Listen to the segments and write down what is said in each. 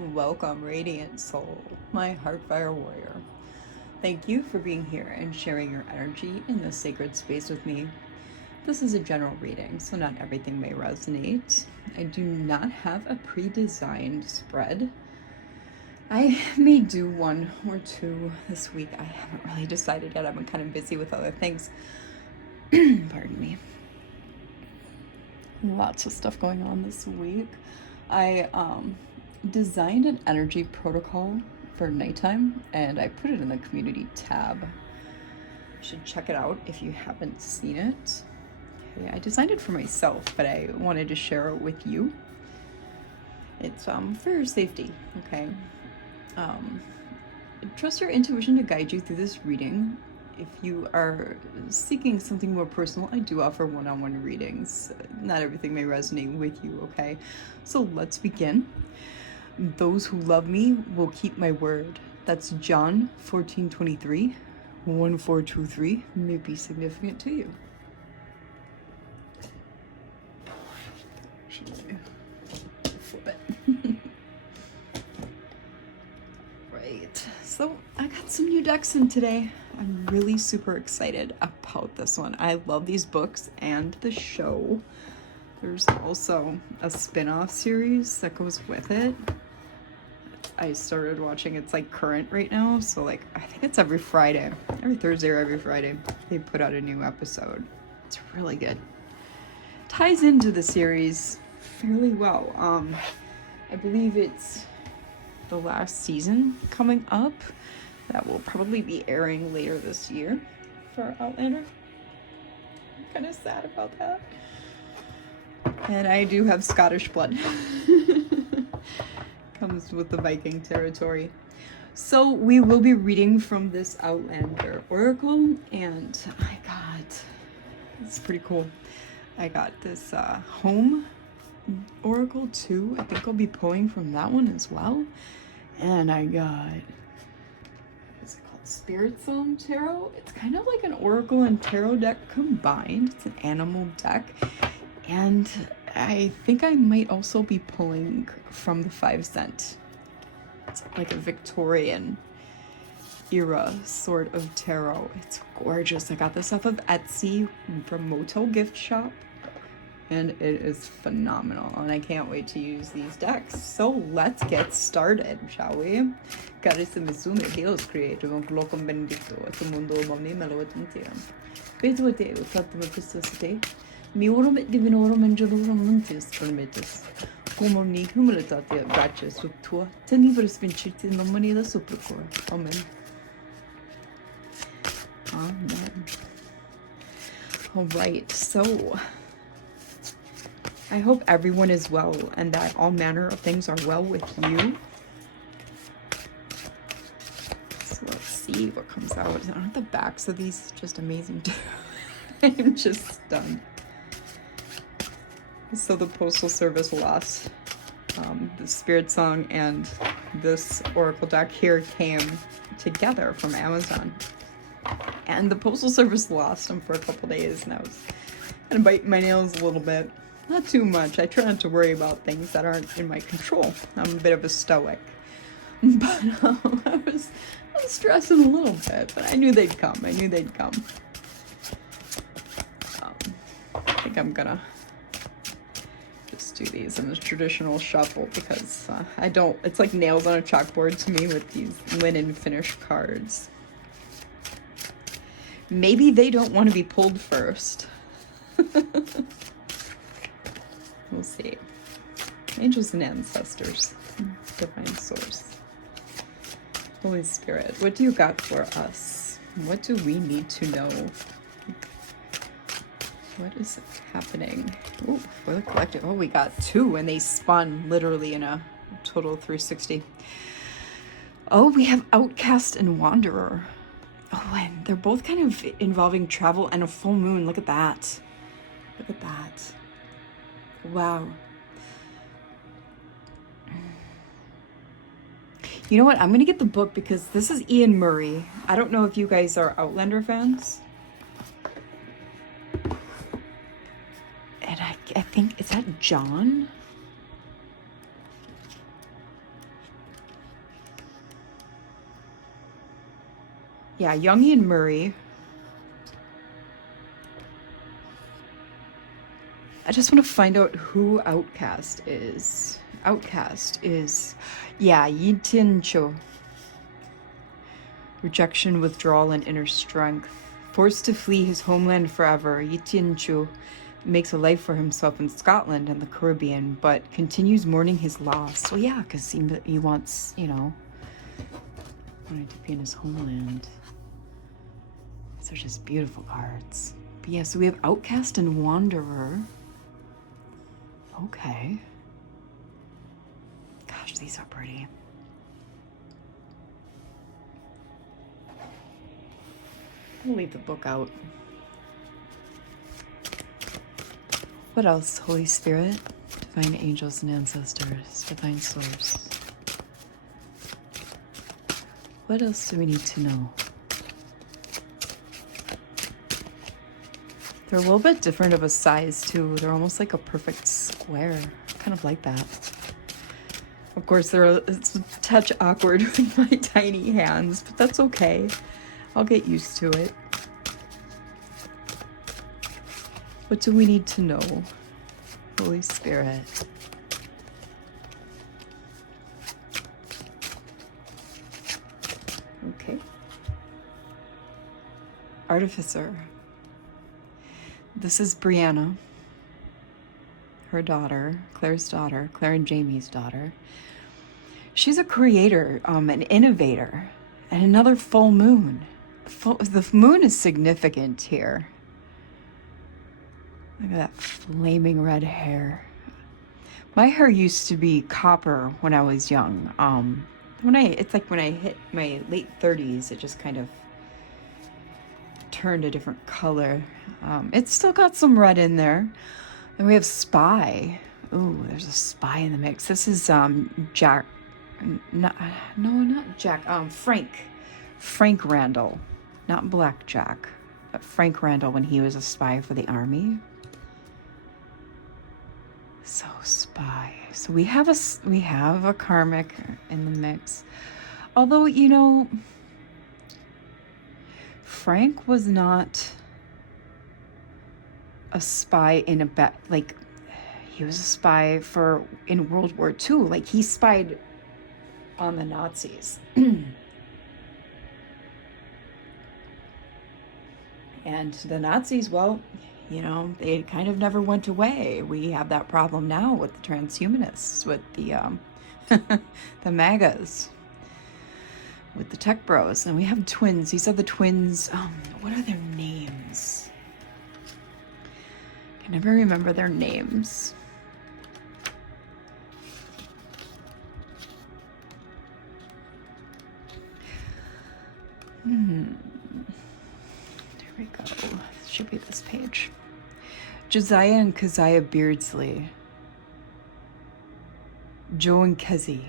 Welcome, Radiant Soul, my Heartfire Warrior. Thank you for being here and sharing your energy in this sacred space with me. This is a general reading, so not everything may resonate. I do not have a pre-designed spread. I may do one or two this week. I haven't really decided yet. I've been kind of busy with other things. Pardon me. Lots of stuff going on this week. I designed an energy protocol for nighttime and I put it in the community tab. You should check it out if you haven't seen it. Okay, I designed it for myself, but I wanted to share it with you. It's for your safety, okay? Trust your intuition to guide you through this reading. If you are seeking something more personal, I do offer one-on-one readings. Not everything may resonate with you, okay? So let's begin. Those who love me will keep my word. That's John 14:23. 1423 may be significant to you. Flip it. Right, so I got some new decks in today. I'm really super excited about this one. I love these books and the show. There's also a spin-off series that goes with it. I started watching, it's like current right now, so like I think it's every Friday, every Thursday or every Friday they put out a new episode. It's really good. Ties into the series fairly well. I believe it's the last season coming up that will probably be airing later this year for Outlander. I'm kind of sad about that. And I do have Scottish blood. Comes with the Viking territory. So we will be reading from this Outlander Oracle, and it's pretty cool. I got this Home Oracle too. I think I'll be pulling from that one as well. And I got, what's it called? Spirit Song Tarot. It's kind of like an Oracle and Tarot deck combined. It's an animal deck. And I think I might also be pulling from the 5 cent. It's like a Victorian era sort of tarot. It's gorgeous. I got this off of Etsy from Motel Gift Shop. And it is phenomenal. And I can't wait to use these decks. So let's get started, shall we? Carissimi sume Deus creator, un locum benedicto, et mundo omni meloetum team. Beto te, utratum epistosite. Miorum et divinorum angelorum nuntius permittus. Cum omni humilitate gratia sub tua, tenibris vinciti nomine la supplicor. Amen. Amen. All right, so I hope everyone is well and that all manner of things are well with you. So let's see what comes out. Aren't the backs of these just amazing too? I'm just stunned. So the Postal Service lost the Spirit Song and this Oracle deck here came together from Amazon. And the Postal Service lost them for a couple days and I was kind of biting my nails a little bit. Not too much. I try not to worry about things that aren't in my control. I'm a bit of a stoic. But I was stressing a little bit, but I knew they'd come. I think I'm gonna just do these in a traditional shuffle because I don't, it's like nails on a chalkboard to me with these linen finish cards. Maybe they don't want to be pulled first. We'll see. Angels and ancestors, divine source, Holy Spirit, what do you got for us? What do we need to know? What is happening? Oh, for the collective. Oh, we got 2 and they spun literally in a total 360. Oh, we have Outcast and Wanderer. Oh, and they're both kind of involving travel and a full moon. Look at that. Look at that. Wow. You know what? I'm going to get the book because this is Ian Murray. I don't know if you guys are Outlander fans. And I think, is that John? Yeah, Jungian Murray. I just want to find out who Outcast is. Outcast is, yeah, Yin Cho. Rejection, withdrawal, and inner strength. Forced to flee his homeland forever, Yitin Chu makes a life for himself in Scotland and the Caribbean, but continues mourning his loss. Well, yeah, because he wants, you know, wanted to be in his homeland. These are just beautiful cards. But yeah, so we have Outcast and Wanderer. Okay. Gosh, these are pretty. I'll leave the book out. What else? Holy Spirit, divine angels and ancestors, divine source. What else do we need to know? They're a little bit different of a size too. They're almost like a perfect square. Kind of like that. Of course, it's a touch awkward with my tiny hands, but that's okay. I'll get used to it. What do we need to know? Holy Spirit. Okay. Artificer. This is Brianna, her daughter, Claire's daughter, Claire and Jamie's daughter. She's a creator, an innovator, and another full moon. The moon is significant here. Look at that flaming red hair. My hair used to be copper when I was young. It's like when I hit my late 30s, it just kind of turned a different color. It's still got some red in there. And we have Spy. Ooh, there's a spy in the mix. This is Jack. No, not Jack. Frank Randall. Not Blackjack, but Frank Randall when he was a spy for the army. So Spy. So we have a karmic in the mix. Although, you know, Frank was not a spy in like he was a spy in World War II. Like he spied on the Nazis. And the Nazis, well, you know, they kind of never went away. We have that problem now with the transhumanists, with the the MAGAs, with the tech bros. And we have twins. These are the twins. What are their names? I can never remember their names. There we go. This should be this page. Josiah and Keziah Beardsley. Joe and Kezi.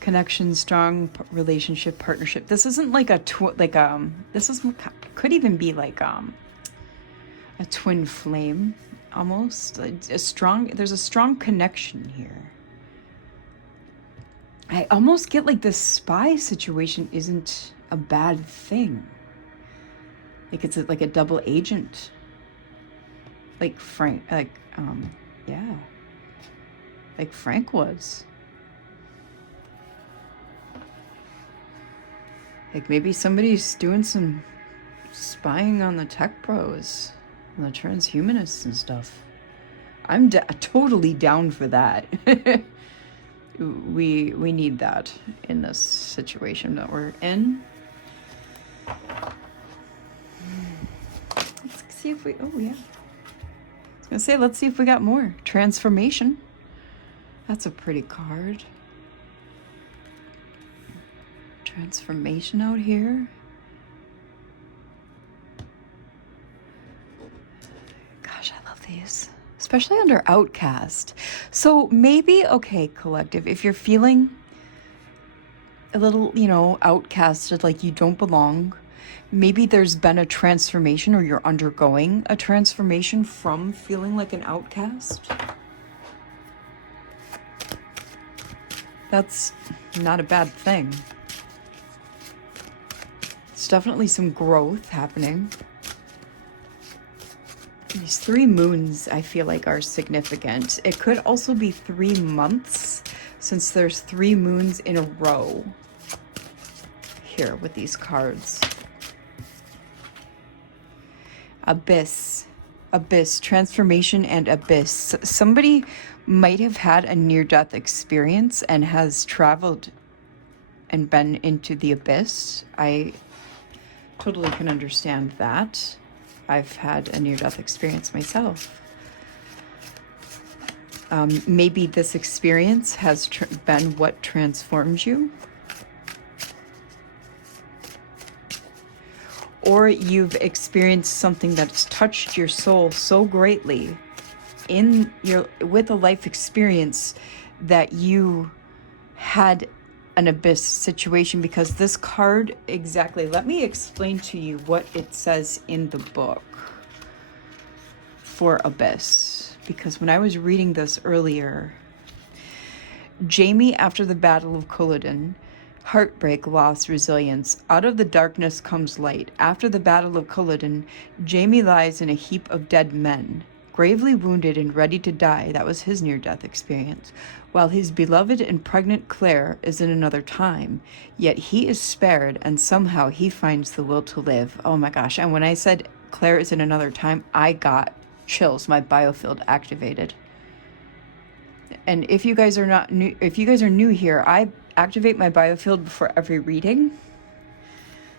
Connection, strong relationship, partnership. This isn't like could even be like a twin flame almost. There's a strong connection here. I almost get like this spy situation isn't a bad thing. Like it's like a double agent. Like Frank, yeah. Like Frank was. Like maybe somebody's doing some spying on the tech pros, and the transhumanists and stuff. I'm totally down for that. We need that in this situation that we're in. Let's see if oh yeah. I was gonna say, let's see if we got more. Transformation. That's a pretty card. Transformation out here. Gosh, I love these. Especially under Outcast. So maybe, okay, collective, if you're feeling a little, you know, outcasted, like you don't belong, maybe there's been a transformation or you're undergoing a transformation from feeling like an outcast. That's not a bad thing. There's definitely some growth happening. These 3 moons, I feel like, are significant. It could also be 3 months, since there's 3 moons in a row here with these cards. Abyss, transformation, and abyss. Somebody might have had a near-death experience and has traveled and been into the abyss. I totally can understand that. I've had a near-death experience myself. Maybe this experience has been what transformed you. Or you've experienced something that's touched your soul so greatly with a life experience that you had an abyss situation, because this card, exactly, let me explain to you what it says in the book for abyss, because when I was reading this earlier, Jamie, after the Battle of Culloden, heartbreak, loss, resilience. Out of the darkness comes light. After the Battle of Culloden, Jamie lies in a heap of dead men, gravely wounded and ready to die. That was his near-death experience. While his beloved and pregnant Claire is in another time, yet he is spared, and somehow he finds the will to live. Oh my gosh. And when I said Claire is in another time, I got chills. My biofield activated. And if you guys are not new, if you guys are new here, I activate my biofield before every reading.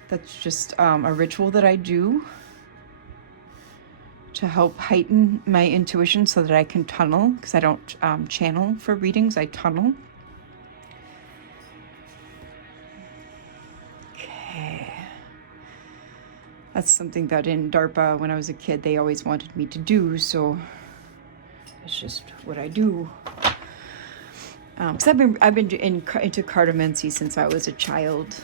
That's just a ritual that I do to help heighten my intuition so that I can tunnel, because I don't channel for readings, I tunnel. Okay. That's something that in DARPA, when I was a kid, they always wanted me to do, so it's just what I do. Because I've been into cartomancy since I was a child.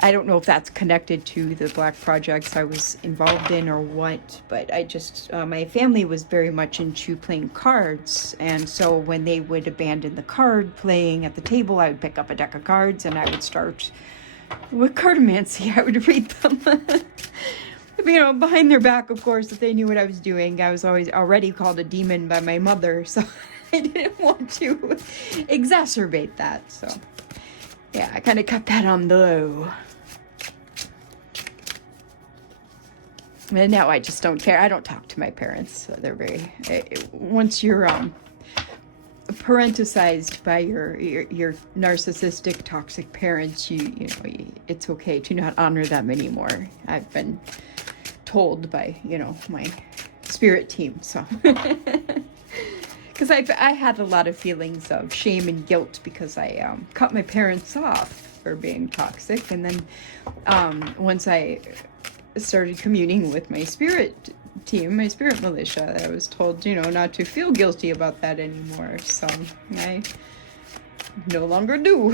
I don't know if that's connected to the Black projects I was involved in or what, but I just, my family was very much into playing cards, and so when they would abandon the card playing at the table, I would pick up a deck of cards and I would start with cartomancy. I would read them. You know, behind their back, of course, if they knew what I was doing. I was always already called a demon by my mother, so I didn't want to exacerbate that, so yeah, I kind of cut that on the low. And now I just don't care. I don't talk to my parents. So they're very, once you're parenticized by your narcissistic, toxic parents, you know, it's okay to not honor them anymore. I've been told by, you know, my spirit team, so. Because I had a lot of feelings of shame and guilt because I cut my parents off for being toxic. And then once I started communing with my spirit team, my spirit militia, I was told, you know, not to feel guilty about that anymore. So I no longer do.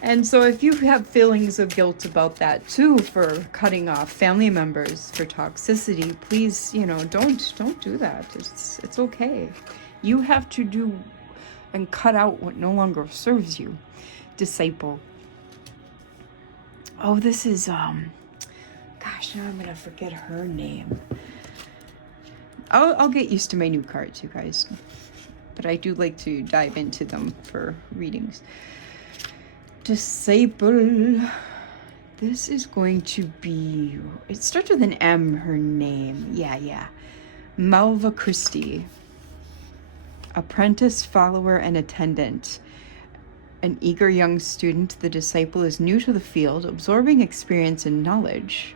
And so if you have feelings of guilt about that too, for cutting off family members for toxicity, please, you know, don't do that. It's okay. You have to do and cut out what no longer serves you. Disciple. Oh, this is gosh, now I'm gonna forget her name. I'll get used to my new cards, you guys. But I do like to dive into them for readings. Disciple. This is going to be, it starts with an M, her name. Yeah. Malva Christie. Apprentice, follower, and attendant. An eager young student, the disciple is new to the field, absorbing experience and knowledge.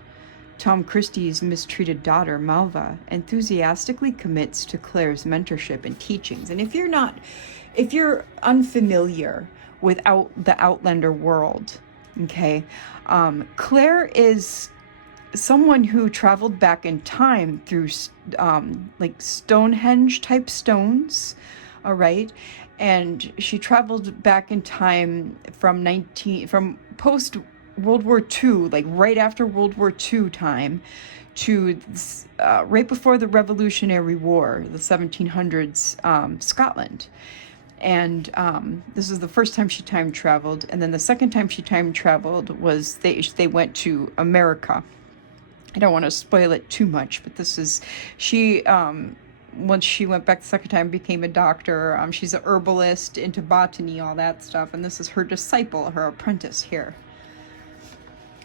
Tom Christie's mistreated daughter, Malva, enthusiastically commits to Claire's mentorship and teachings. And if you're unfamiliar with the Outlander world, okay, Claire is someone who traveled back in time through like Stonehenge type stones, all right, and she traveled back in time from post World War II, like right after World War II time, to right before the Revolutionary War, the 1700s, Scotland. And this is the first time she time traveled, and then the second time she time traveled was they went to America. I don't want to spoil it too much, but this is she once she went back the second time, became a doctor. She's a herbalist, into botany, all that stuff, and this is her disciple, her apprentice here.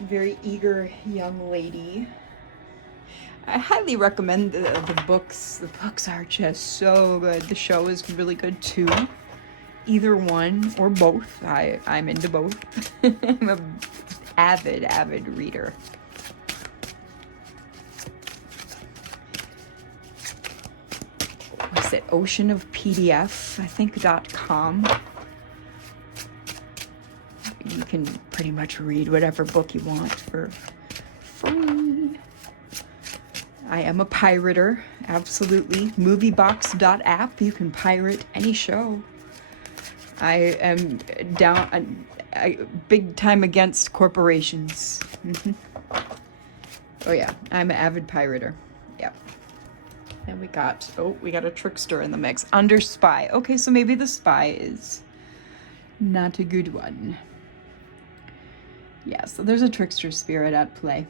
Very eager young lady. I highly recommend the books. The books are just so good. The show is really good too. Either one or both. I'm into both. I'm a avid reader. What's it? Ocean of PDF, I think .com. You can pretty much read whatever book you want for free. I am a pirater, absolutely. Moviebox.app, you can pirate any show. I am down, big time against corporations. Oh yeah, I'm an avid pirater. Yep. And we got a trickster in the mix. Under spy. Okay, so maybe the spy is not a good one. Yeah, so there's a trickster spirit at play.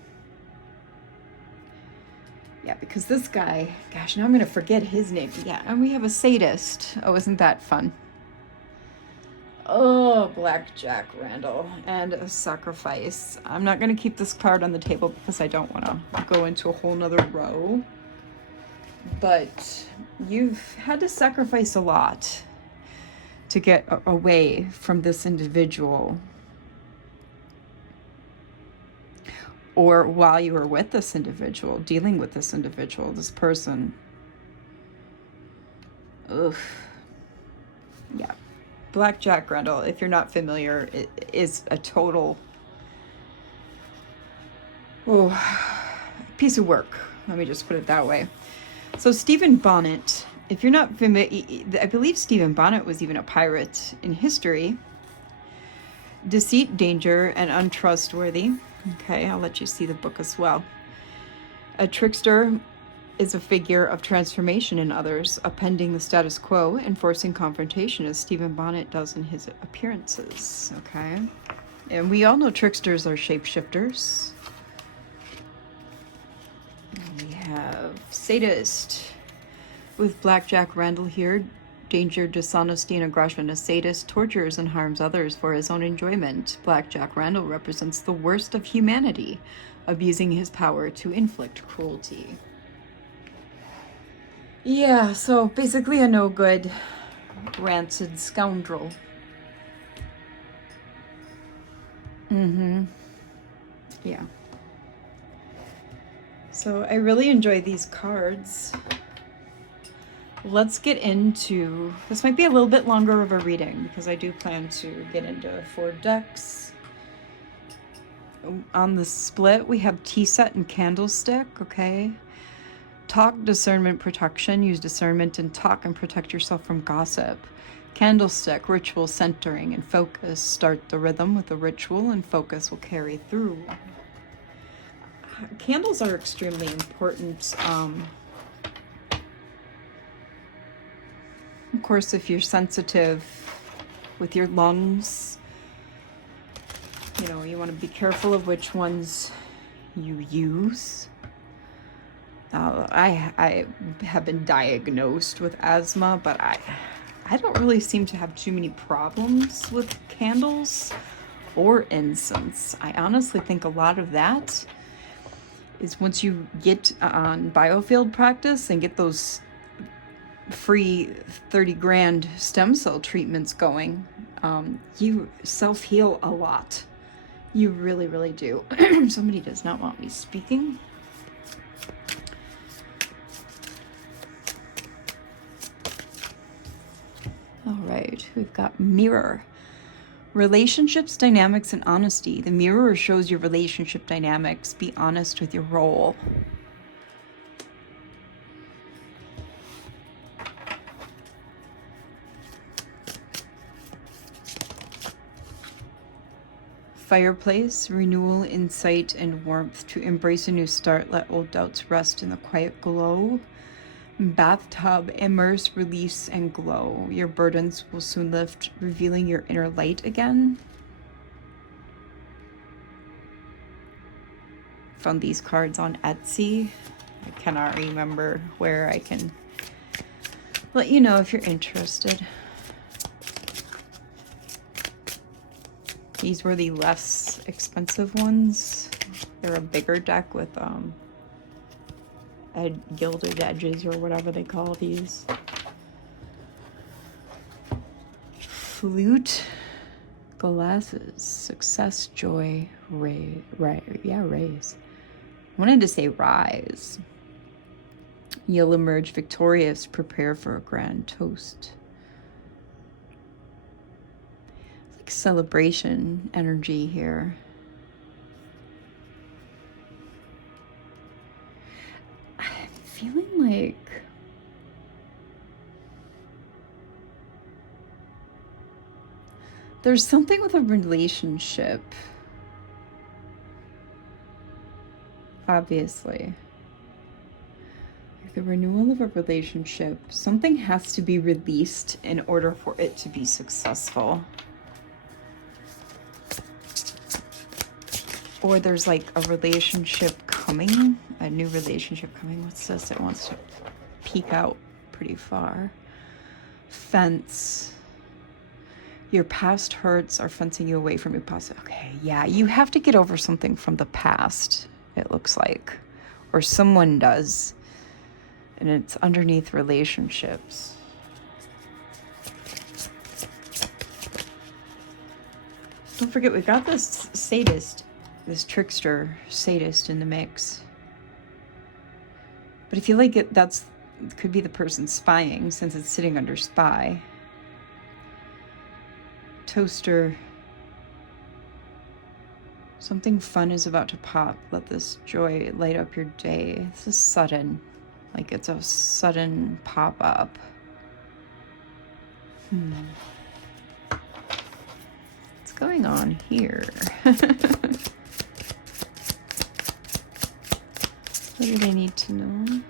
Yeah, because this guy, gosh, now I'm going to forget his name. Yeah, and we have a sadist. Oh, isn't that fun? Oh, Blackjack Randall and a sacrifice. I'm not going to keep this card on the table because I don't want to go into a whole nother row. But you've had to sacrifice a lot to get away from this individual. Or while you were with this individual, dealing with this individual, this person. Ugh. Yeah. Blackjack Randall, if you're not familiar, it is a total piece of work. Let me just put it that way. So Stephen Bonnet, if you're not familiar, I believe Stephen Bonnet was even a pirate in history. Deceit, danger, and untrustworthy. Okay, I'll let you see the book as well. A trickster is a figure of transformation in others, upending the status quo and forcing confrontation, as Stephen Bonnet does in his appearances. Okay, and we all know tricksters are shapeshifters. We have sadist with Blackjack Randall here. Danger, dishonesty, and aggression. A sadist tortures and harms others for his own enjoyment. Blackjack Randall represents the worst of humanity, abusing his power to inflict cruelty. Yeah, so basically a no good, rancid scoundrel. Yeah. So I really enjoy these cards. Let's get into, this might be a little bit longer of a reading because I do plan to get into 4 decks. On the split, we have tea set and candlestick, okay? Talk, discernment, protection. Use discernment and talk and protect yourself from gossip. Candlestick, ritual, centering, and focus. Start the rhythm with a ritual and focus will carry through. Candles are extremely important. Of course, if you're sensitive with your lungs, you know, you want to be careful of which ones you use. I have been diagnosed with asthma, but I don't really seem to have too many problems with candles or incense. I honestly think a lot of that is once you get on biofield practice and get those free 30 grand stem cell treatments going, you self-heal a lot. You really, really do. Somebody does not want me speaking. All right, we've got mirror. Relationships, dynamics, and honesty. The mirror shows your relationship dynamics. Be honest with your role. Fireplace, renewal, insight, and warmth. To embrace a new start, let old doubts rest in the quiet glow. Bathtub, immerse, release, and glow. Your burdens will soon lift, revealing your inner light again. Found these cards on Etsy. I cannot remember where. I can let you know if you're interested. These were the less expensive ones. They're a bigger deck with gilded edges or whatever they call these. Flute, glasses, success, joy, raise. I wanted to say rise. You'll emerge victorious. Prepare for a grand toast. It's like celebration energy here. I'm feeling like there's something with a relationship. Obviously. Like the renewal of a relationship. Something has to be released in order for it to be successful. Or there's like a relationship coming, a new relationship coming. What's this? It wants to peek out pretty far. Fence. Your past hurts are fencing you away from your past. Okay, yeah, you have to get over something from the past, it looks like. Or someone does. And it's underneath relationships. Don't forget, we've got this sadist, this trickster sadist in the mix. But I feel like it could be the person spying, since it's sitting under spy. Toaster. Something fun is about to pop. Let this joy light up your day. This is sudden. Like it's a sudden pop up. What's going on here? What do they need to know?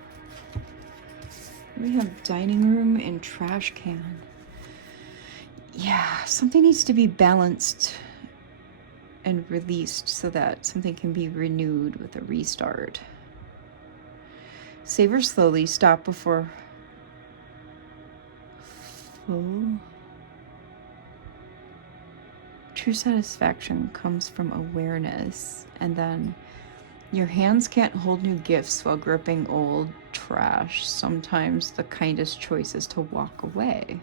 We have dining room and trash can. Yeah, something needs to be balanced and released so that something can be renewed with a restart. Savor slowly, stop before full. True satisfaction comes from awareness, and then your hands can't hold new gifts while gripping old trash. Sometimes the kindest choice is to walk away.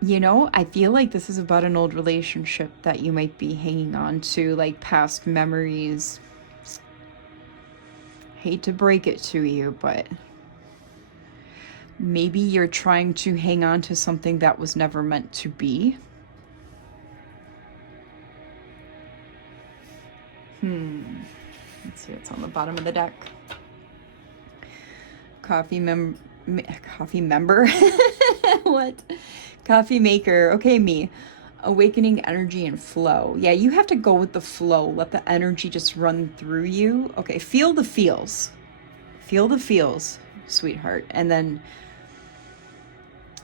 You know, I feel like this is about an old relationship that you might be hanging on to, like past memories. Hate to break it to you, but maybe you're trying to hang on to something that was never meant to be. Let's see what's on the bottom of the deck. Coffee member? What? Coffee maker. Okay, me. Awakening energy and flow. Yeah, you have to go with the flow. Let the energy just run through you. Okay, feel the feels. Feel the feels, sweetheart. And then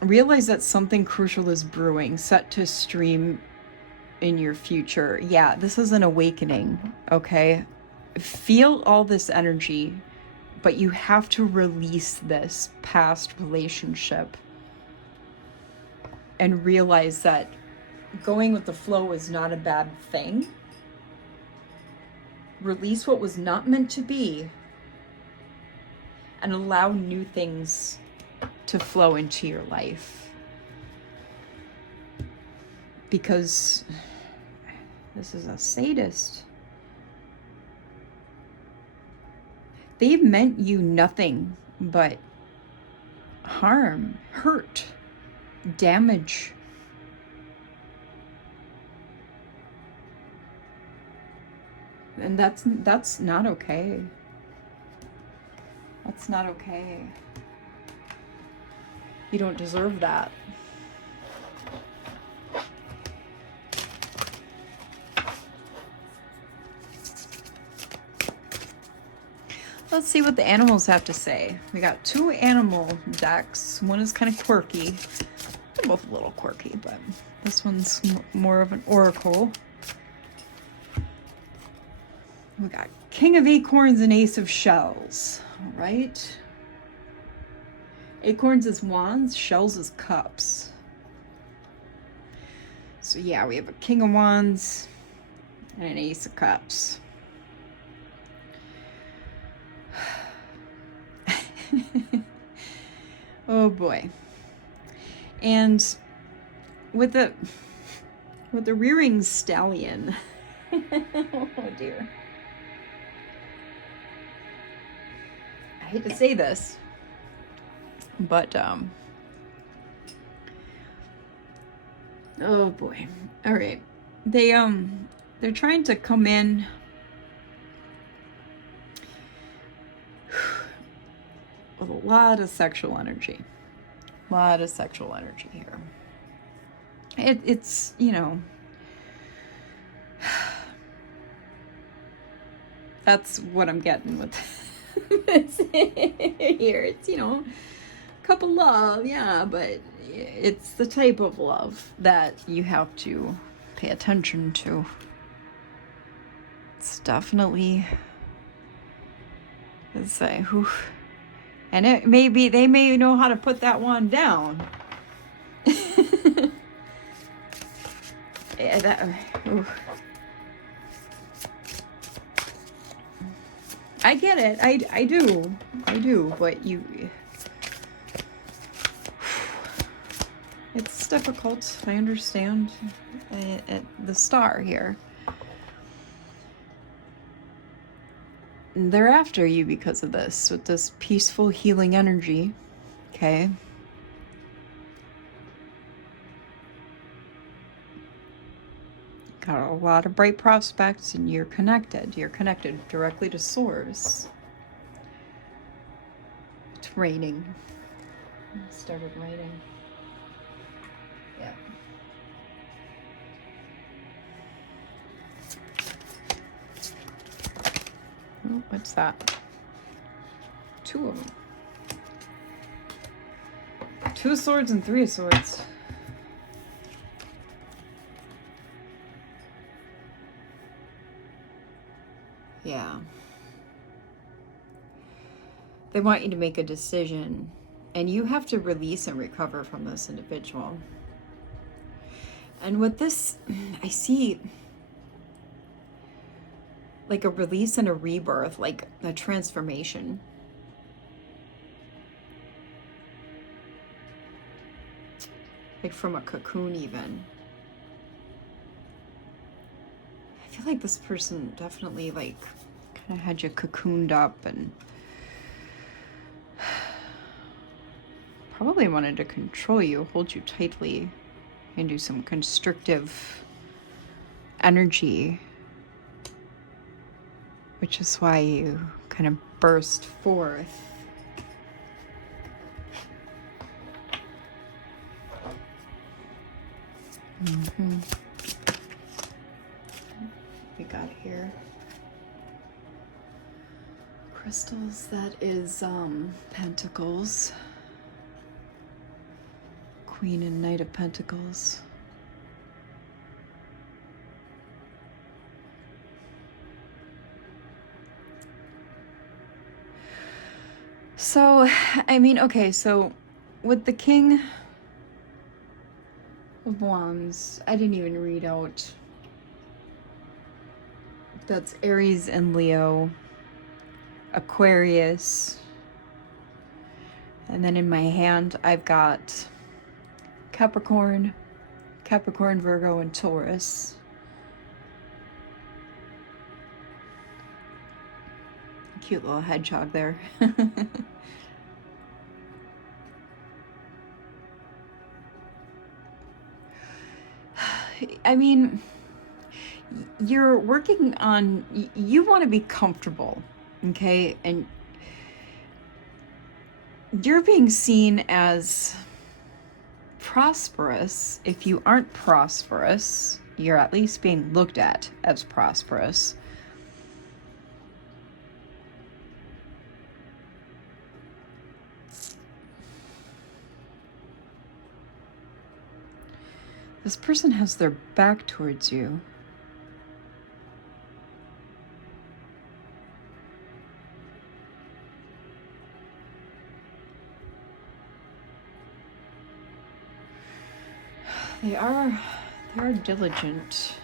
realize that something crucial is brewing, set to stream in your future. Yeah, this is an awakening, okay? Feel all this energy, but you have to release this past relationship and realize that going with the flow is not a bad thing. Release what was not meant to be and allow new things to flow into your life. Because this is a sadist. They've meant you nothing but harm, hurt, damage. And that's not okay. That's not okay. You don't deserve that. Let's see what the animals have to say. We got 2 animal decks. One is kind of quirky. They're both a little quirky, but this one's more of an oracle. We got King of Acorns and Ace of Shells. All right. Acorns is wands, shells is cups. So yeah, we have a King of Wands and an Ace of Cups. Oh boy. And with the rearing stallion. Oh dear. I hate to say this, but oh boy. All right. They're trying to come in with a lot of sexual energy. A lot of sexual energy here. It's, you know, that's what I'm getting with this here. It's, you know, couple love, yeah, but it's the type of love that you have to pay attention to. It's definitely, let's say, whew. And it may be, they may know how to put that one down. Yeah, I get it. I do. But you, it's difficult. I understand. The star here. They're after you because of this, with this peaceful healing energy. Okay. Got a lot of bright prospects, and you're connected. You're connected directly to source. It's raining. It started raining. Yeah. Oh, what's that? 2 of them. 2 of swords and 3 of swords. Yeah. They want you to make a decision, and you have to release and recover from this individual. And with this, I see like a release and a rebirth, like a transformation. Like from a cocoon even. I feel like this person definitely like kind of had you cocooned up and probably wanted to control you, hold you tightly, and do some constrictive energy, which is why you kind of burst forth. Mm-hmm. We got here crystals. That is pentacles, Queen and Knight of Pentacles. So I mean, okay, so with the King of Wands, I didn't even read out. That's Aries and Leo, Aquarius, and then in my hand I've got Capricorn, Virgo, and Taurus. Cute little hedgehog there. I mean, you're working on, you want to be comfortable, okay? And you're being seen as prosperous. If you aren't prosperous, you're at least being looked at as prosperous. This person has their back towards you. They are diligent.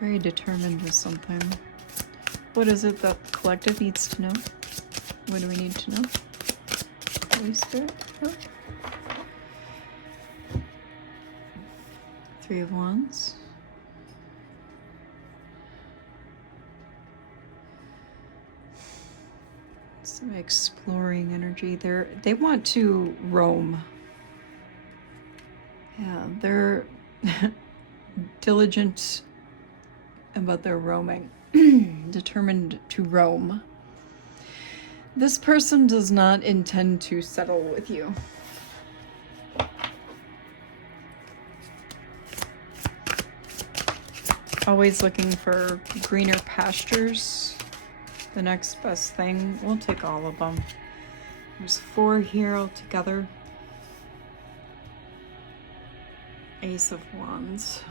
Very determined with something. What is it that the collective needs to know? What do we need to know? Holy Spirit? Oh. Three of Wands. Some exploring energy. They want to roam. Yeah, they're diligent about their roaming. Determined to roam. This person does not intend to settle with you. Always looking for greener pastures. The next best thing. We'll take all of them. There's 4 here altogether. Ace of Wands.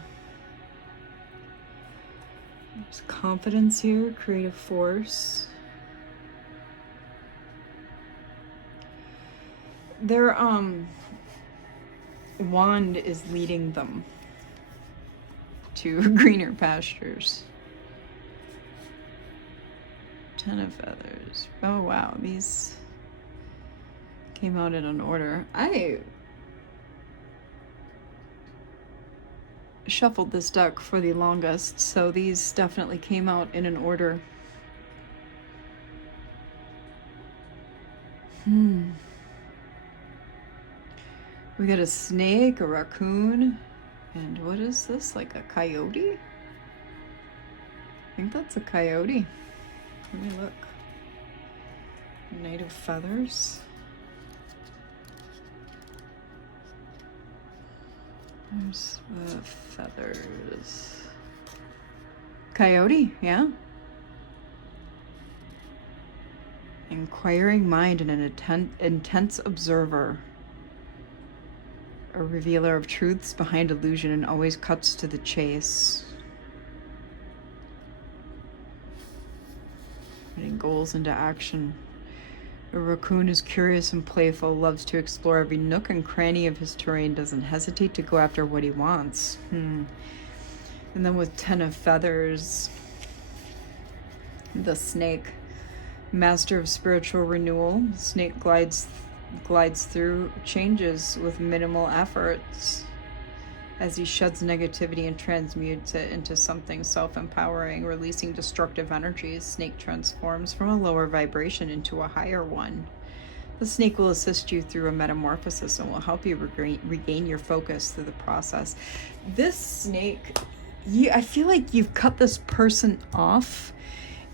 There's confidence here, creative force. Their wand is leading them to greener pastures. 10 of Feathers. Oh wow, these came out in an order. I shuffled this deck for the longest, so these definitely came out in an order. We got a snake, a raccoon, and what is this? Like a coyote? I think that's a coyote. Let me look. Knight of Feathers. There's the feathers. Coyote, yeah. Inquiring mind and an intense observer. A revealer of truths behind illusion and always cuts to the chase. Putting goals into action. A raccoon is curious and playful, loves to explore every nook and cranny of his terrain, doesn't hesitate to go after what he wants. And then with 10 of Feathers, the snake, master of spiritual renewal. Snake glides through changes with minimal efforts as he sheds negativity and transmutes it into something self-empowering, releasing destructive energies. Snake transforms from a lower vibration into a higher one. The snake will assist you through a metamorphosis and will help you regain your focus through the process. This snake, I feel like you've cut this person off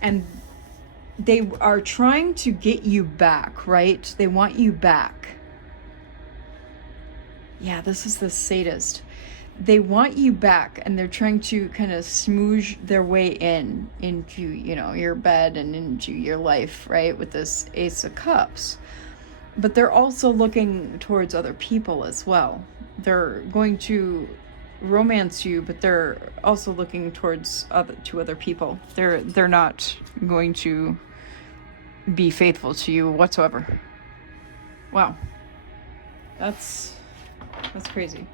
and they are trying to get you back, right? They want you back. Yeah, this is the sadist. They want you back and they're trying to kind of smoosh their way into, your bed and into your life, right? With this Ace of Cups. But they're also looking towards other people as well. They're going to romance you, but they're also looking towards other people. They're not going to be faithful to you whatsoever. Wow. That's crazy.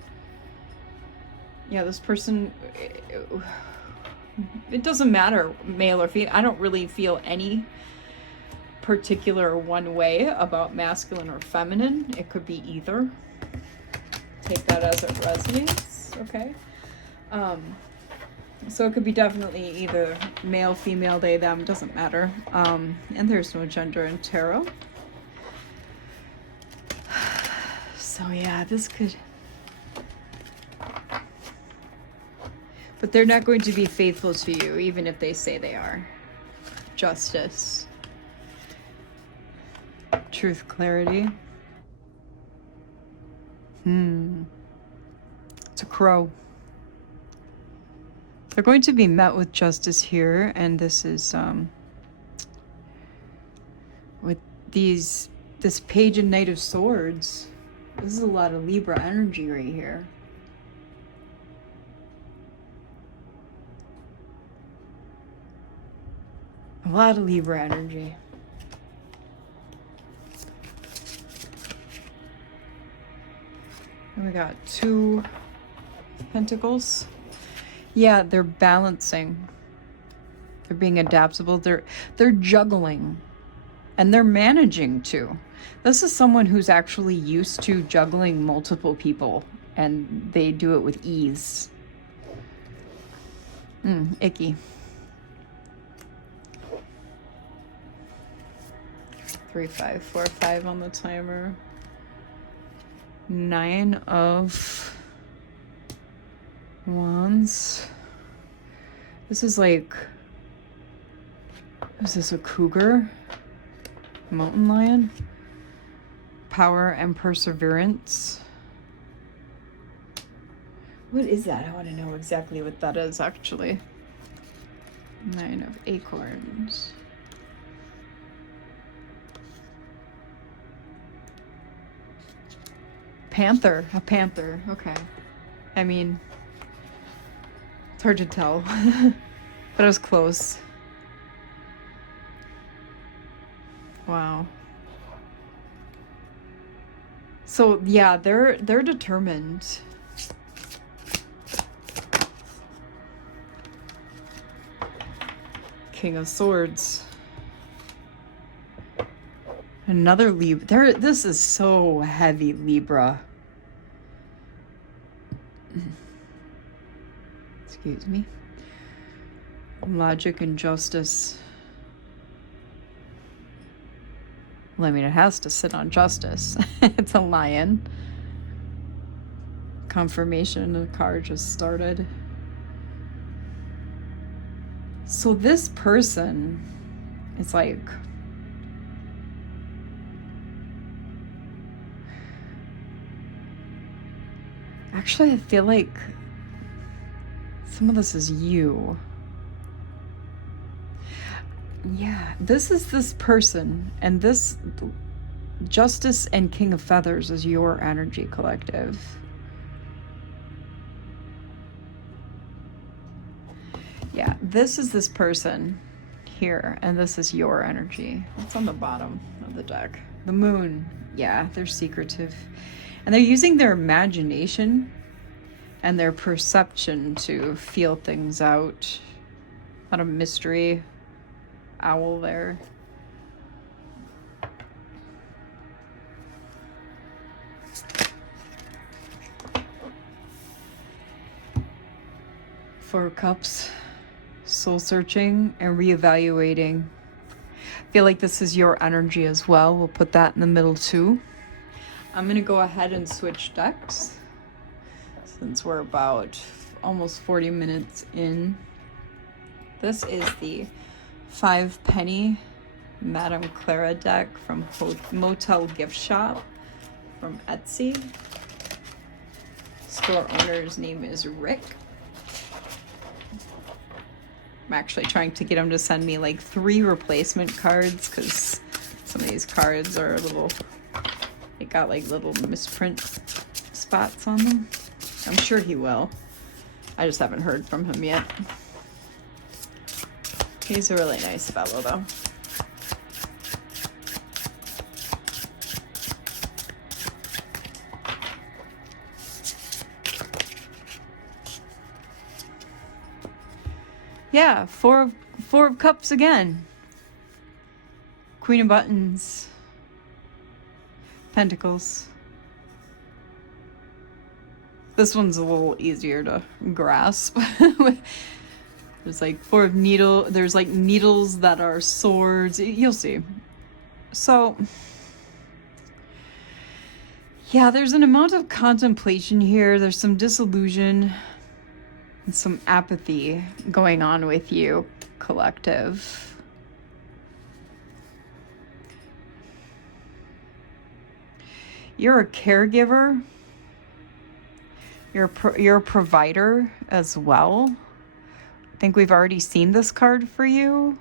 Yeah, this person, it doesn't matter male or female. I don't really feel any particular one way about masculine or feminine. It could be either. Take that as it resonates, okay? So it could be definitely either male, female, they, them, doesn't matter. And there's no gender in tarot. So yeah, this could... But they're not going to be faithful to you, even if they say they are. Justice. Truth, clarity. It's a crow. They're going to be met with justice here, and this is with this Page and Knight of Swords. This is a lot of Libra energy right here. A lot of Libra energy. And we got 2 Pentacles. Yeah, they're balancing. They're being adaptable. They're juggling. And they're managing too. This is someone who's actually used to juggling multiple people, and they do it with ease. Icky. 3, 5, 4, 5 on the timer. 9 of Wands. This is like, is this a cougar? Mountain lion? Power and perseverance. What is that? I want to know exactly what that is, actually. 9 of acorns. Panther. A panther. Okay. I mean, it's hard to tell. But it was close. Wow. So yeah, they're determined. King of Swords. Another Libra. This is so heavy, Libra. Excuse me. Logic and justice. Well, I mean, it has to sit on justice. It's a lion. Confirmation, the card just started. So this person is like, actually, I feel like some of this is you. Yeah, this is this person, and this Justice and King of Feathers is your energy, collective. Yeah, this is this person here, and this is your energy. What's on the bottom of the deck? The moon. Yeah, they're secretive. And they're using their imagination and their perception to feel things out. A lot of mystery. Owl there. Four of Cups. Soul searching and reevaluating. I feel like this is your energy as well. We'll put that in the middle too. I'm going to go ahead and switch decks since we're about almost 40 minutes in. This is the 5 penny Madame Clara deck from Motel Gift Shop from Etsy. Store owner's name is Rick. I'm actually trying to get him to send me like 3 replacement cards because some of these cards are a little, they got like little misprint spots on them. I'm sure he will. I just haven't heard from him yet. He's a really nice fellow though. Yeah, four of Cups again. Queen of Buttons. Pentacles. This one's a little easier to grasp. There's like 4 of needles. There's like needles that are swords. You'll see. So, yeah, there's an amount of contemplation here. There's some disillusion. Some apathy going on with you, collective. You're a caregiver. You're a provider as well. I think we've already seen this card for you.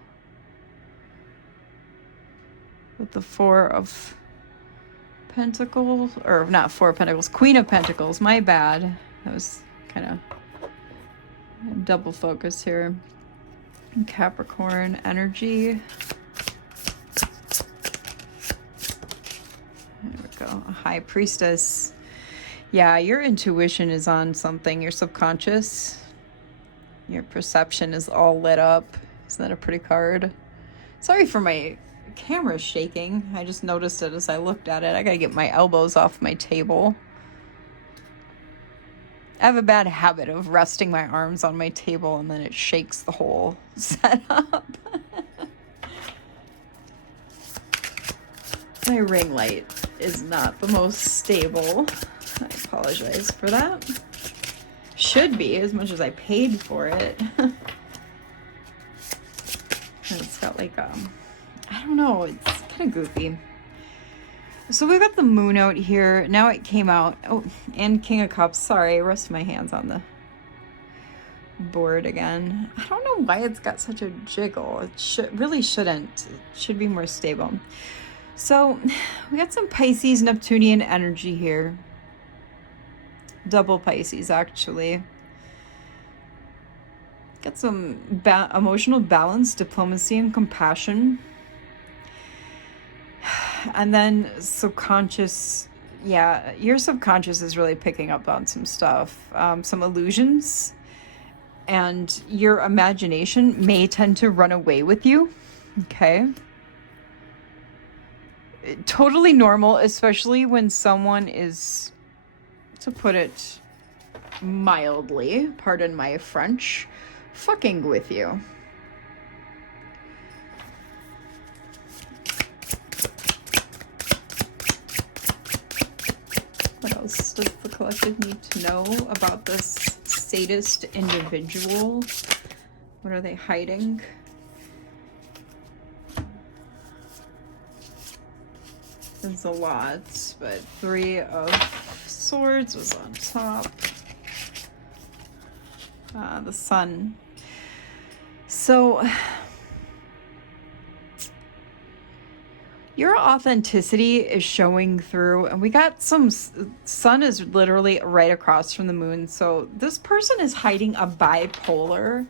With the 4 of Pentacles, or not 4 of Pentacles, Queen of Pentacles, my bad. That was kind of double focus here. Capricorn energy. There we go. A High Priestess. Yeah, your intuition is on something. Your subconscious. Your perception is all lit up. Isn't that a pretty card? Sorry for my camera shaking. I just noticed it as I looked at it. I gotta get my elbows off my table. I have a bad habit of resting my arms on my table and then it shakes the whole setup. My ring light is not the most stable. I apologize for that. Should be, as much as I paid for it. And it's got like, I don't know, it's kind of goofy. So we've got the moon out here. Now it came out. Oh, and King of Cups. Sorry, I rest my hands on the board again. I don't know why it's got such a jiggle. It really shouldn't. It should be more stable. So we got some Pisces Neptunian energy here. Double Pisces, actually. Got some emotional balance, diplomacy, and compassion. And then subconscious, yeah, your subconscious is really picking up on some stuff, some illusions, and your imagination may tend to run away with you, okay? Totally normal, especially when someone is, to put it mildly, pardon my French, fucking with you. What else does the collective need to know about this sadist individual? What are they hiding? There's a lot, but 3 of Swords was on top. The Sun. So your authenticity is showing through, and we got some, Sun is literally right across from the moon. So this person is hiding a bipolar,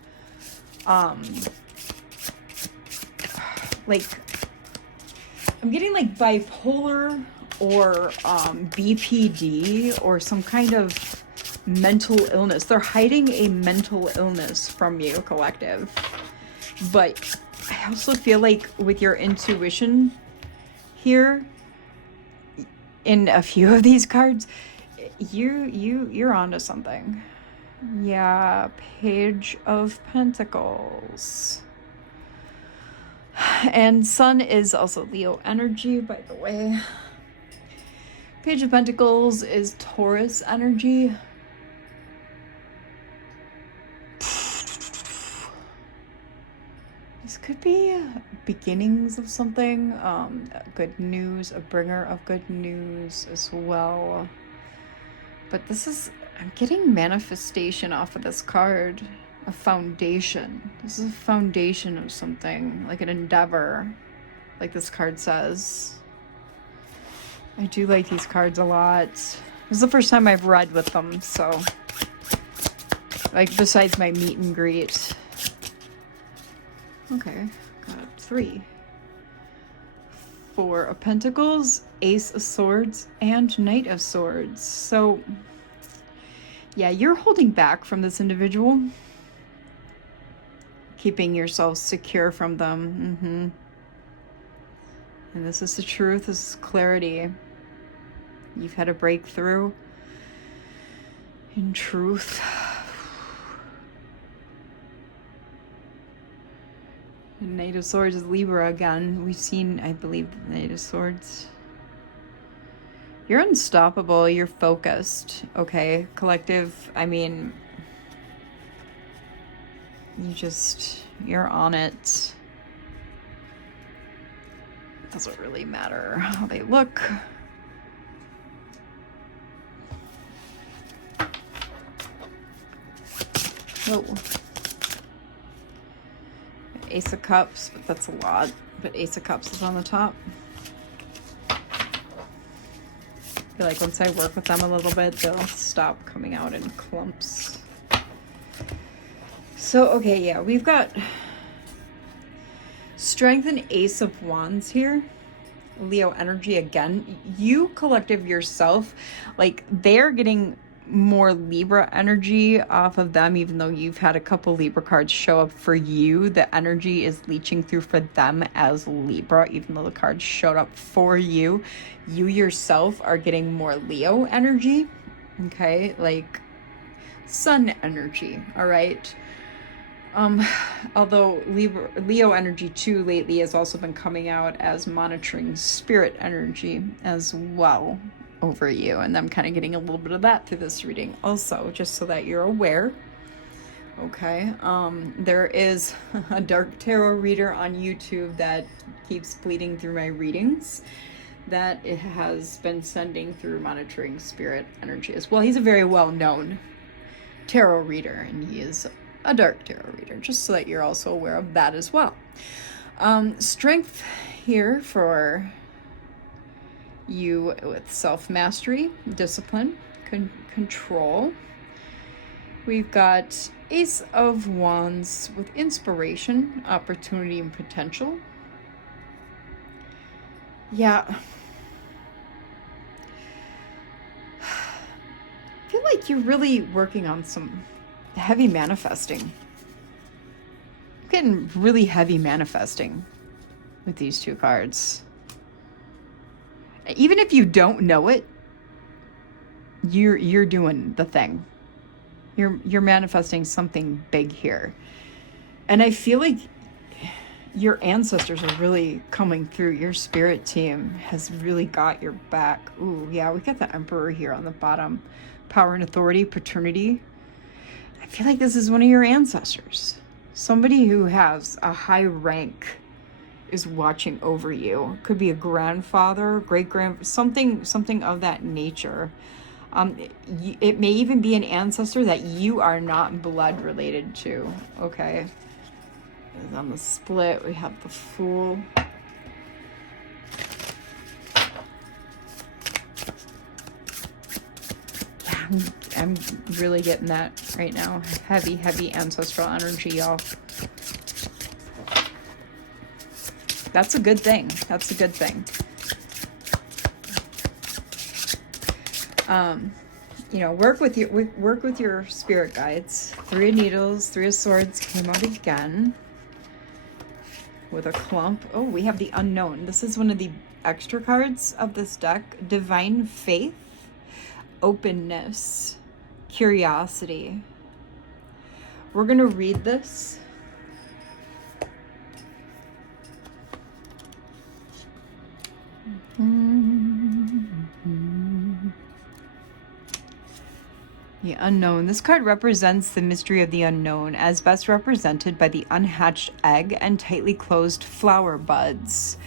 like, I'm getting like bipolar or BPD or some kind of mental illness. They're hiding a mental illness from you, collective. But I also feel like with your intuition here in a few of these cards, you're onto something. Yeah, Page of Pentacles. And Sun is also Leo energy, by the way. Page of Pentacles is Taurus energy. This could be beginnings of something. Good news, a bringer of good news as well. But this is, I'm getting manifestation off of this card. A foundation. This is a foundation of something, like an endeavor, like this card says. I do like these cards a lot. This is the first time I've read with them, so, like, besides my meet and greet. Okay, got 3. 4 of Pentacles, Ace of Swords, and Knight of Swords. So, yeah, you're holding back from this individual. Keeping yourself secure from them. And this is the truth. This is clarity. You've had a breakthrough in truth. And Knight of Swords is Libra again. We've seen, I believe, the Knight of Swords. You're unstoppable. You're focused. Okay, collective. I mean, you're on it. It doesn't really matter how they look. Whoa. Ace of Cups, but that's a lot. But Ace of Cups is on the top. I feel like once I work with them a little bit, they'll stop coming out in clumps. So, okay, yeah, we've got Strength and Ace of Wands here. Leo energy again. You collective yourself, like they're getting more Libra energy off of them, even though you've had a couple Libra cards show up for you. The energy is leaching through for them as Libra, even though the cards showed up for you. You yourself are getting more Leo energy, okay? Like sun energy, all right? Although Leo energy too lately has also been coming out as monitoring spirit energy as well over you, and I'm kind of getting a little bit of that through this reading also, just so that you're aware. Okay, there is a dark tarot reader on YouTube that keeps bleeding through my readings that it has been sending through monitoring spirit energy as well. He's a very well-known tarot reader, and he is a dark tarot reader, just so that you're also aware of that as well. Strength here for you with self-mastery, discipline, control. We've got Ace of Wands with inspiration, opportunity, and potential. Yeah. I feel like you're really working on some heavy manifesting. I'm getting really heavy manifesting with these two cards. Even if you don't know it, you're doing the thing. You're manifesting something big here. And I feel like your ancestors are really coming through. Your spirit team has really got your back. Ooh, yeah, we got the Emperor here on the bottom. Power and authority, paternity. I feel like this is one of your ancestors. Somebody who has a high rank is watching over you. Could be a grandfather, something of that nature. It may even be an ancestor that you are not blood related to. Okay. And on the split, we have the Fool. I'm really getting that right now. Heavy ancestral energy, y'all. That's a good thing. That's a good thing. You know, work with your spirit guides. 3 of Needles, 3 of Swords came out again with a clump. Oh, we have the Unknown. This is one of the extra cards of this deck. Divine Faith, openness, curiosity. We're going to read this. The Unknown. This card represents the mystery of the unknown, as best represented by the unhatched egg and tightly closed flower buds,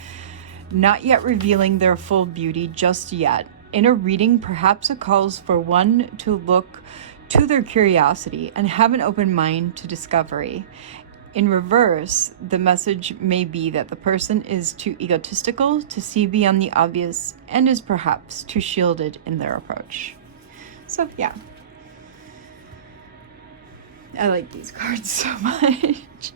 not yet revealing their full beauty just yet. In a reading, perhaps it calls for one to look to their curiosity and have an open mind to discovery. In reverse, the message may be that the person is too egotistical to see beyond the obvious and is perhaps too shielded in their approach. So, yeah. I like these cards so much.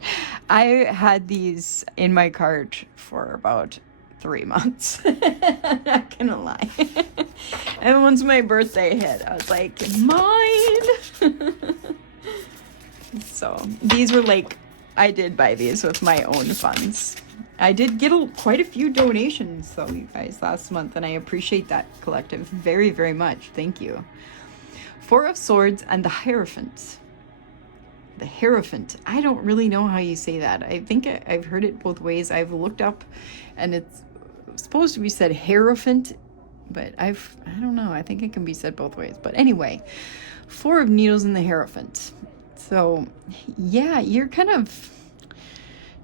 I had these in my cart for about 3 months. I'm not gonna lie. And once my birthday hit, I was like, mine! So, these were like, I did buy these with my own funds. I did get quite a few donations, though, you guys, last month, and I appreciate that, collective, very, very much. Thank you. 4 of Swords and the Hierophant. The Hierophant. I don't really know how you say that. I think I've heard it both ways. I've looked up, and it's supposed to be said Hierophant, but I don't know. I think it can be said both ways. But anyway, 4 of Needles and the Hierophant. So, yeah, you're kind of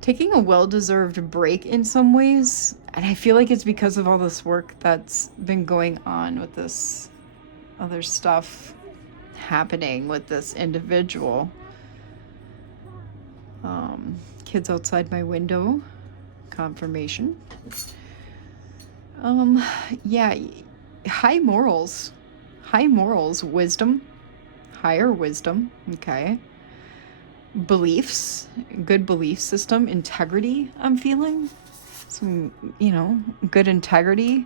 taking a well-deserved break in some ways. And I feel like it's because of all this work that's been going on with this other stuff happening with this individual. Kids outside my window. Confirmation. Yeah, high morals, wisdom, higher wisdom. Okay. beliefs, good belief system, integrity, I'm feeling. Some, good integrity.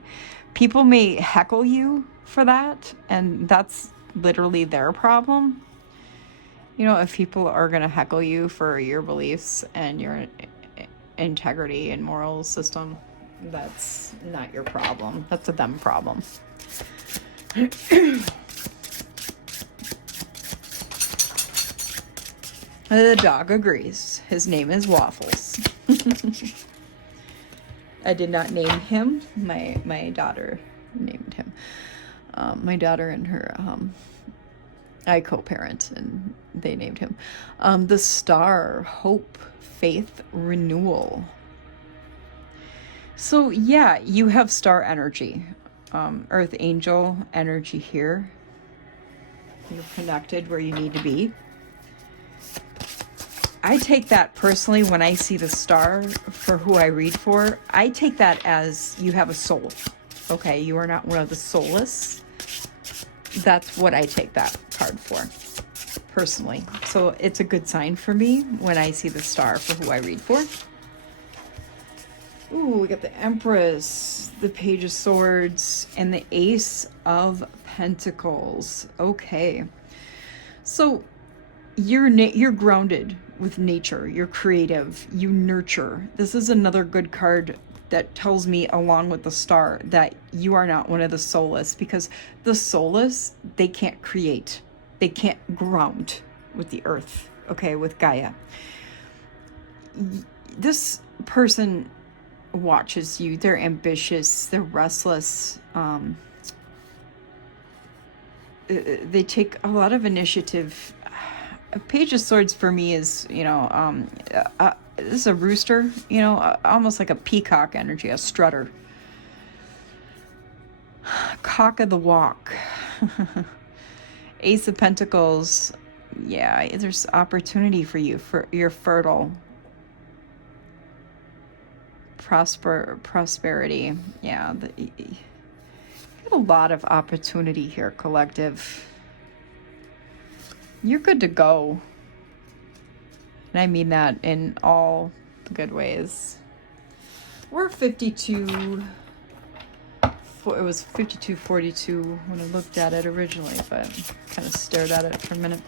People may heckle you for that, and that's literally their problem. If people are going to heckle you for your beliefs and your integrity and moral system, that's not your problem. That's a them problem. The dog agrees. His name is Waffles. I did not name him. My daughter named him. My daughter and her, I co-parent, and they named him. The star, hope, faith, renewal. So yeah, you have star energy. Earth angel energy here. You're connected where you need to be. I take that personally when I see the star for who I read for. I take that as you have a soul. Okay, you are not one of the soulless. That's what I take that card for, personally. So it's a good sign for me when I see the star for who I read for. Ooh, we got the Empress, the Page of Swords, and the Ace of Pentacles. Okay. So you're grounded with nature. You're creative. You nurture. This is another good card that tells me, along with the star, that you are not one of the soulless, because the soulless, they can't create. They can't ground with the earth, okay, with Gaia. This person watches you. They're ambitious. They're restless. They take a lot of initiative. A Page of Swords for me is, this is a rooster, almost like a peacock energy, a strutter. Cock of the walk. Ace of Pentacles. Yeah, there's opportunity for you. You're fertile. Prosperity. Yeah, you got a lot of opportunity here, collective. You're good to go. And I mean that in all the good ways. We're 52. It was 52:42 when I looked at it originally, but kind of stared at it for a minute.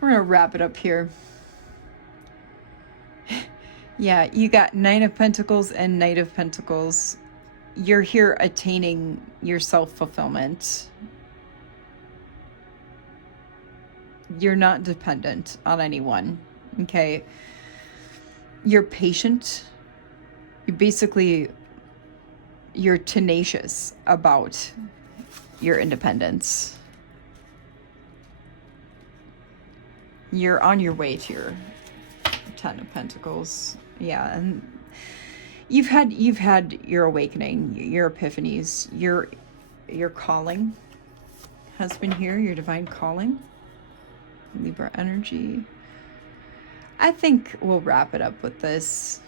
We're going to wrap it up here. Yeah, you got Nine of Pentacles and Knight of Pentacles. You're here attaining your self-fulfillment. You're not dependent on anyone, okay? You're patient. You're tenacious about your independence. You're on your way to your Ten of Pentacles. Yeah, and you've had your awakening, your epiphanies, your calling has been here, your divine calling. Libra energy. I think we'll wrap it up with this.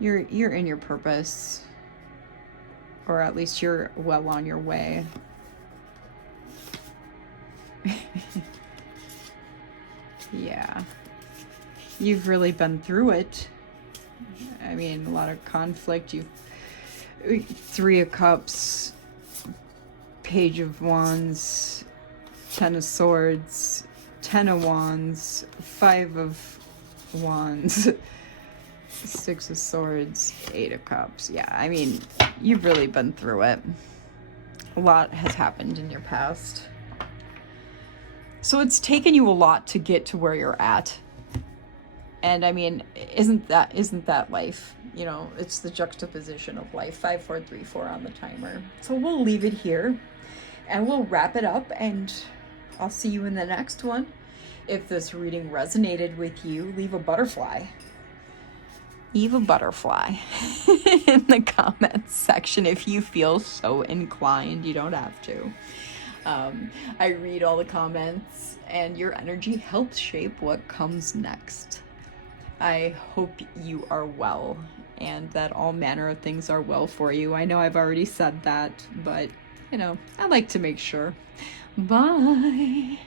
You're in your purpose, or at least you're well on your way. Yeah, you've really been through it. I mean, a lot of conflict. Three of Cups, Page of Wands, Ten of Swords, Ten of Wands, Five of Wands, Six of Swords, Eight of Cups. Yeah, I mean, you've really been through it. A lot has happened in your past. So it's taken you a lot to get to where you're at. And I mean, isn't that life? It's the juxtaposition of life. 5434 on the timer. So we'll leave it here and we'll wrap it up, and I'll see you in the next one. If this reading resonated with you, leave a butterfly. Leave a butterfly in the comments section if you feel so inclined. You don't have to. I read all the comments, and your energy helps shape what comes next. I hope you are well, and that all manner of things are well for you. I know I've already said that, but you know, I like to make sure. Bye.